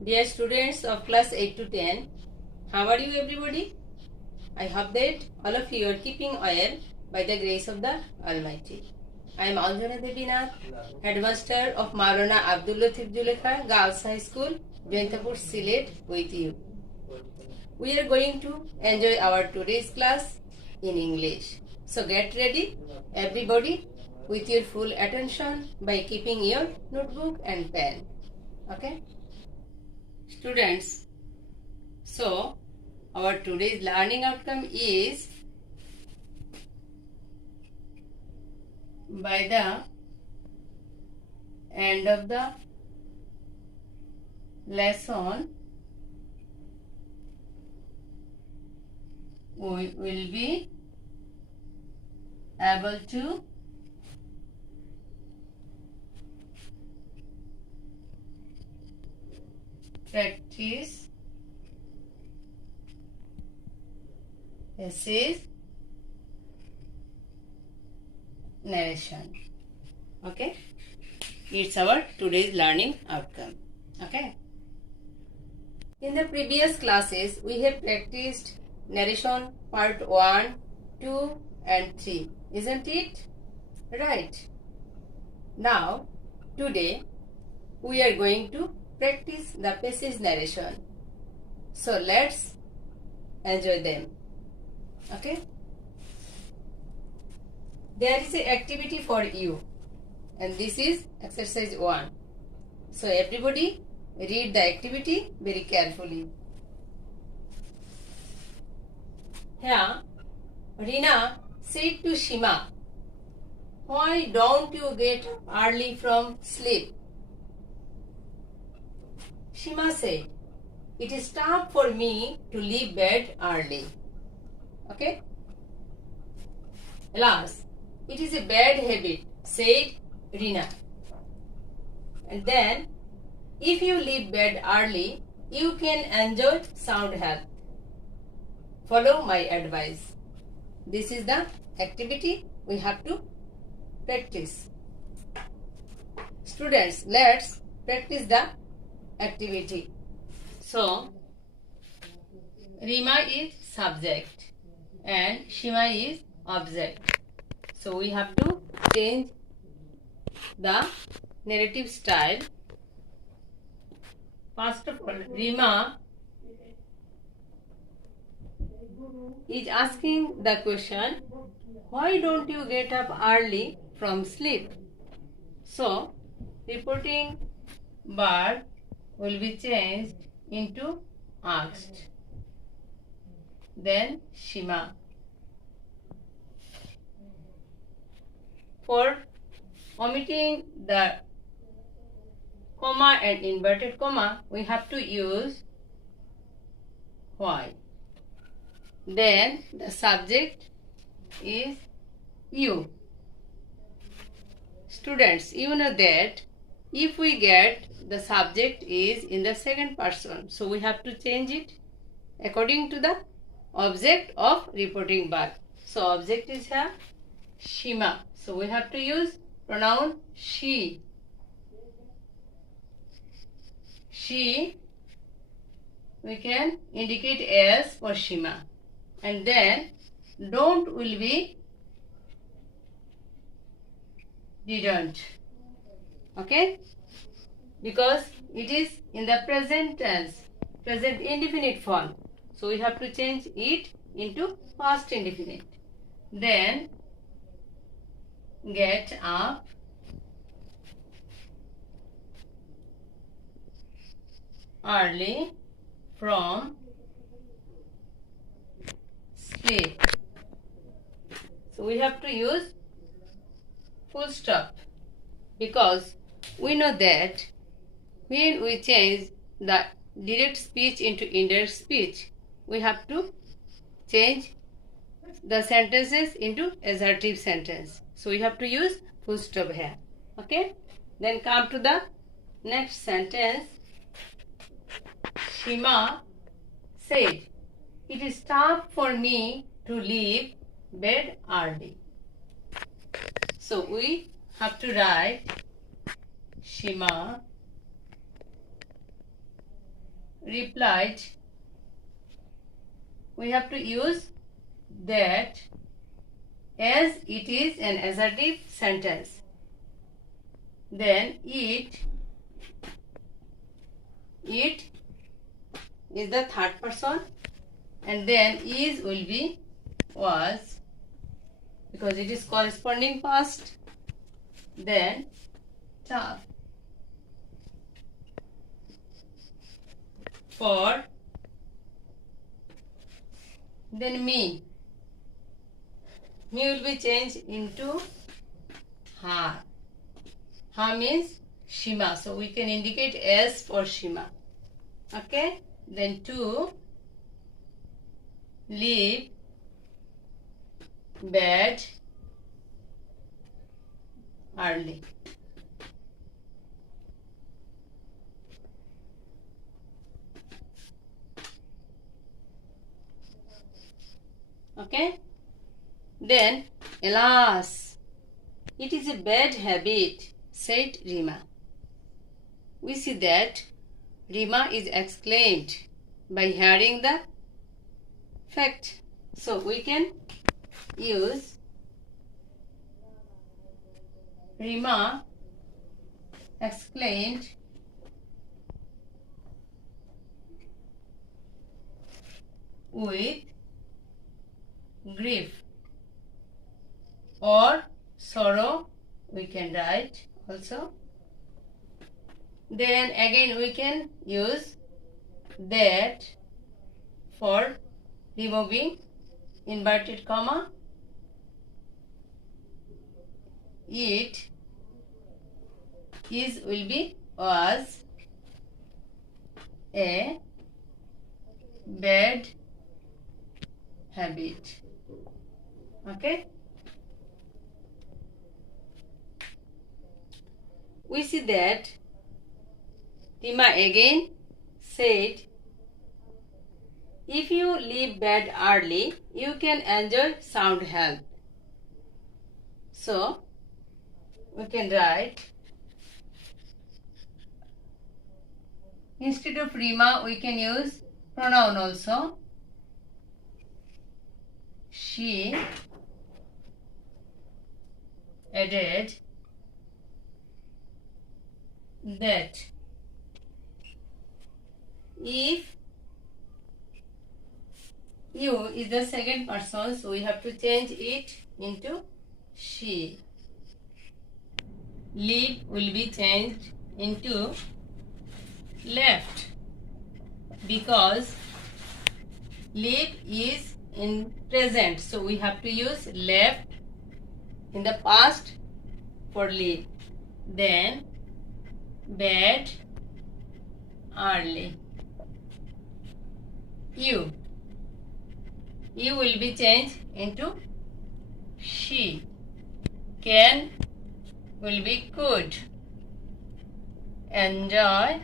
Dear students of class 8 to 10, how are you everybody? I hope that all of you are keeping well by the grace of the Almighty. I am Anjona Debi Nath, Headmaster of Moulana Abdul Latif-Julekha Girls High School, Jaintapur, Sylhet with you. We are going to enjoy our today's class in English. So get ready, everybody, with your full attention by keeping your notebook and pen. Okay? Students, so our today's learning outcome is by the end of the lesson we will be able to practice passage narration. Okay, it's our today's learning outcome. Okay, in the previous classes we have practiced narration part 1, 2 and 3, isn't it? Right. Now today we are going to practice the passage narration. So let's enjoy them. Okay. There is an activity for you and this is exercise 1. So everybody read the activity very carefully. Here Rina said to Shima, "Why don't you get early from sleep?" Shima said, "It is tough for me to leave bed early." Okay? Alas, it is a bad habit, said Rina. And then, if you leave bed early, you can enjoy sound health. Follow my advice. This is the activity we have to practice. Students, let's practice the activity. So, Rima is subject and Shima is object. So, we have to change the narrative style. First of all, Rima is asking the question, "Why don't you get up early from sleep?" So, reporting verb will be changed into asked. Then Shima. For omitting the comma and inverted comma, we have to use why. Then the subject is you. Students, you know that if we get the subject is in the second person, so we have to change it according to the object of reporting verb. So object is here Shima. So we have to use pronoun she. She we can indicate as for Shima. And then don't will be didn't. Okay? Because it is in the present tense, present indefinite form. So we have to change it into past indefinite. Then get up early from sleep. So we have to use full stop because we know that when we change the direct speech into indirect speech, we have to change the sentences into assertive sentence. So we have to use full stop here. Okay? Then come to the next sentence. Shima said, "It is tough for me to leave bed early." So we have to write Shima replied, we have to use that as it is an assertive sentence. Then it is the third person, and then is will be was, because it is corresponding past. Then tough. For, then me will be changed into her. Ha means Shima, so we can indicate S for Shima. Okay, then to leave bed early. Okay, then alas, it is a bad habit, said Rima. We see that Rima is exclaimed by hearing the fact. So we can use Rima exclaimed with grief or sorrow, we can write also. Then again we can use that for removing inverted comma. It is will be was a bad habit. Okay, we see that Rima again said, if you leave bed early, you can enjoy sound health. So we can write, instead of Rima we can use pronoun also. She added that if you is the second person, so we have to change it into she. Leave will be changed into left, because leave is in present, so we have to use left in the past for leave. Then bed early. You will be changed into she. Can will be could. Enjoy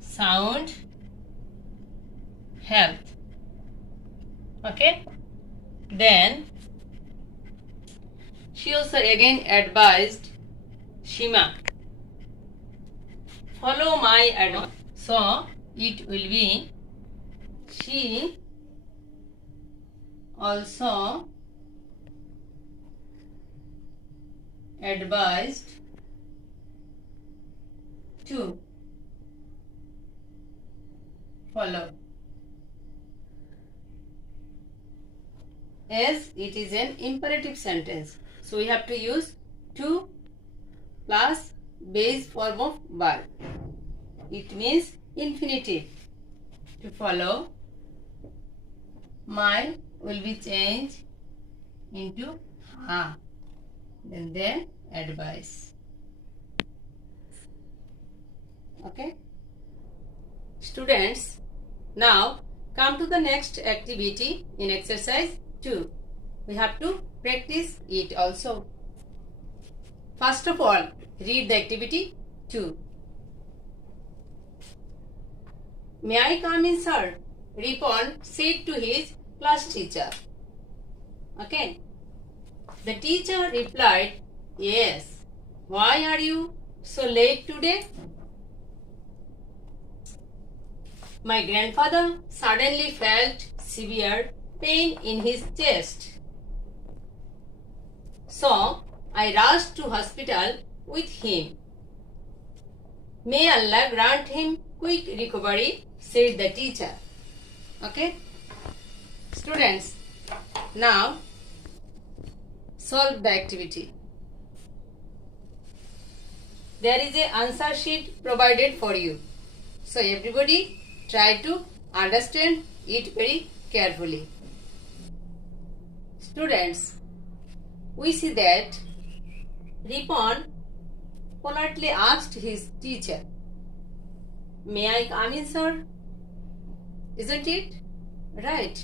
sound health. Okay, then she also again advised Shima, follow my advice. So it will be, she also advised to follow, as it is an imperative sentence. So we have to use to plus base form of verb. It means infinitive. To follow, my will be changed into ha, and then advice. Okay, students, now come to the next activity in exercise 2. We have to practice it also. First of all, read the activity 2. May I come in, sir? Ripon said to his class teacher. Okay. The teacher replied, yes. Why are you so late today? My grandfather suddenly felt severe pain in his chest. So I rushed to hospital with him. May Allah grant him quick recovery, said the teacher. Okay? Students, now solve the activity. There is an answer sheet provided for you. So everybody try to understand it very carefully. Students, we see that Ripon politely asked his teacher, "May I come in, sir?" Isn't it? Right.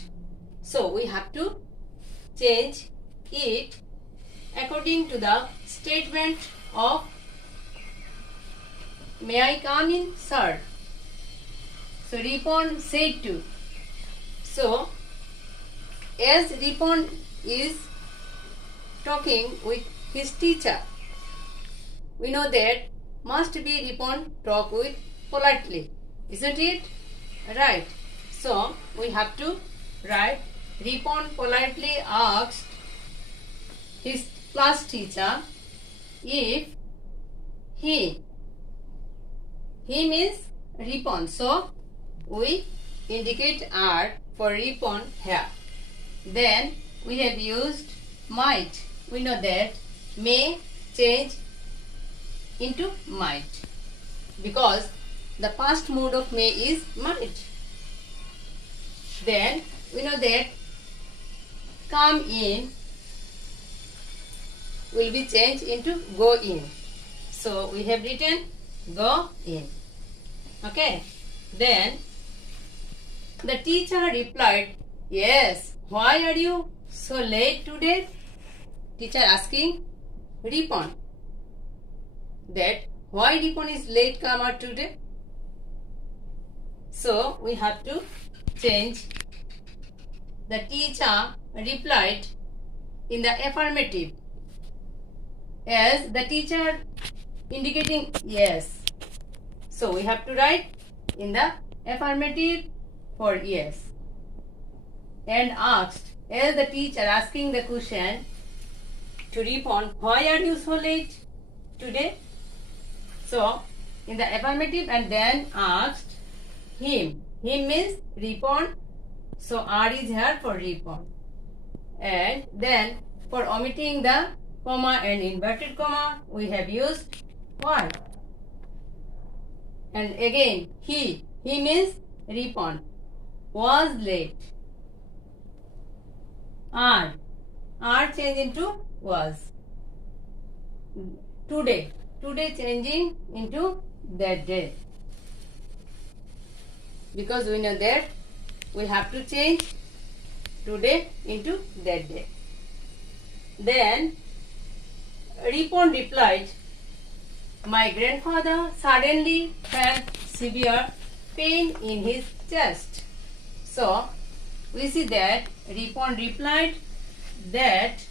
So we have to change it according to the statement of "May I come in, sir?" So Ripon said to. So as Ripon is talking with his teacher, we know that must be Ripon talk with politely, isn't it? Right. So we have to write Ripon politely asked his class teacher if he means Ripon. So we indicate R for Ripon here. Then we have used might. We know that may change into might because the past mode of may is might. Then we know that come in will be changed into go in. So we have written go in. Okay. Then the teacher replied, "Yes, why are you so late today?" Teacher asking Ripon that why Ripon is late comer today. So we have to change the teacher replied in the affirmative as the teacher indicating yes. So we have to write in the affirmative for yes. And asked as the teacher asking the question to Ripon, why are you so late today? So in the affirmative and then asked him. Him means Ripon. So R is here for Ripon. And then for omitting the comma and inverted comma, we have used why. And again he means Ripon was late. R change into was. Today changing into that day. Because we know that we have to change today into that day. Then Ripon replied, "My grandfather suddenly felt severe pain in his chest." So we see that Ripon replied that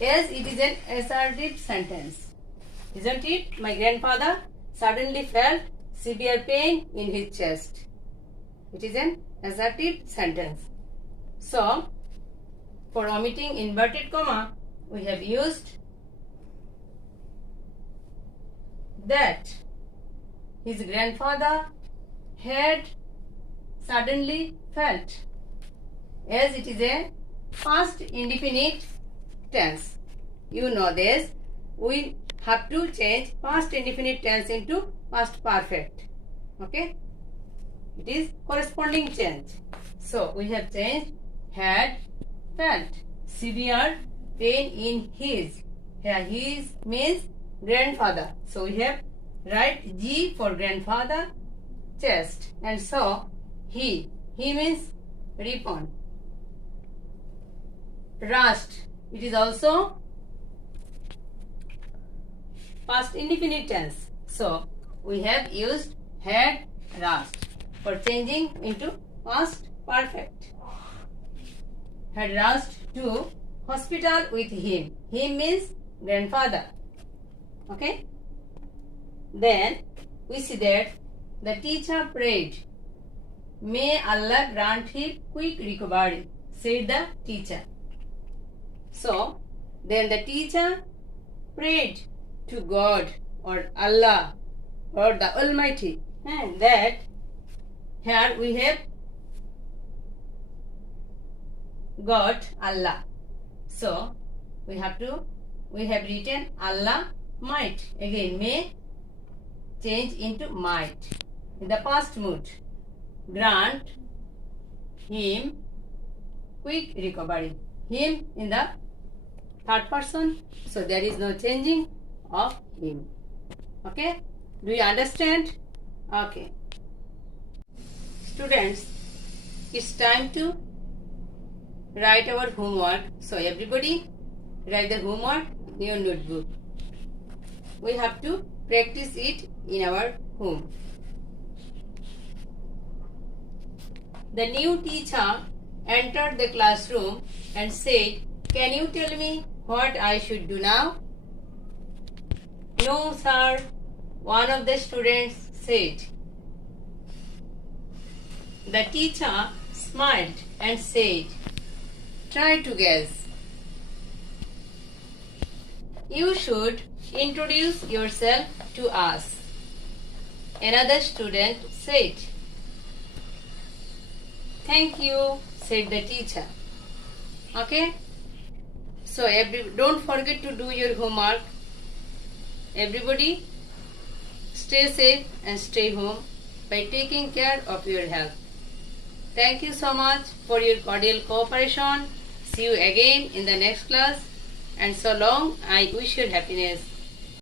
as it is an assertive sentence, isn't it? My grandfather suddenly felt severe pain in his chest. It is an assertive sentence. So for omitting inverted comma, we have used that his grandfather had suddenly felt, as it is a past indefinite tense. You know this. We have to change past indefinite tense into past perfect. Okay? It is corresponding change. So we have changed had felt severe pain in his. Here his means grandfather. So we have write G for grandfather, chest, and so he means Ripon. Rust, it is also past indefinite tense. So we have used had rust for changing into past perfect. Had rushed to hospital with him. Him means grandfather. Okay. Then we see that The teacher prayed, "May Allah grant him quick recovery," said the teacher. So, then the teacher prayed to God or Allah or the Almighty, and that here we have got Allah. So, we have written Allah might. Again, may change into might in the past mood. Grant him quick recovery. Him in the third person, so there is no changing of him. Okay? Do you understand? Okay. Students, it's time to write our homework. So everybody write the homework in your notebook. We have to practice it in our home. The new teacher entered the classroom and said, "Can you tell me what I should do now?" "No, sir," one of the students said. The teacher smiled and said, "Try to guess." "You should introduce yourself to us," another student said. "Thank you," said the teacher. Okay? So don't forget to do your homework. Everybody stay safe and stay home by taking care of your health. Thank you so much for your cordial cooperation. See you again in the next class, and so long I wish you happiness.